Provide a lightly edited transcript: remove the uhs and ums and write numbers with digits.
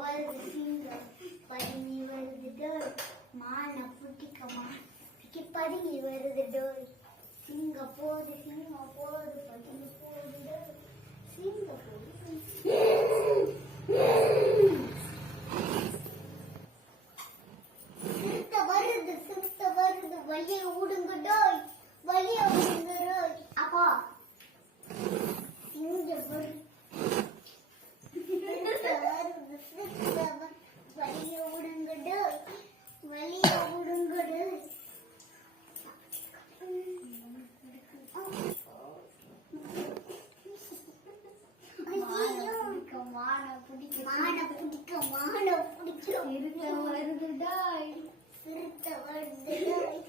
வருது சிங்கம் பதுங்கி வருது டோய் மான புட்டிக்கமா பதுங்கி வருது டோய் சிங்க போது பதுங்கி போது டோய் சிங்க போது சிறுத்தை வருது வழிய விடுங்க டோய் வழிய விடுங்க டோய் அப்பா சிங்க வருது வழிய விடுங்கடு வழிய விடுங்கடு மான பிடிக்க சிறுத்தை வருதுடாய் சிறுத்தை வருதுடாய்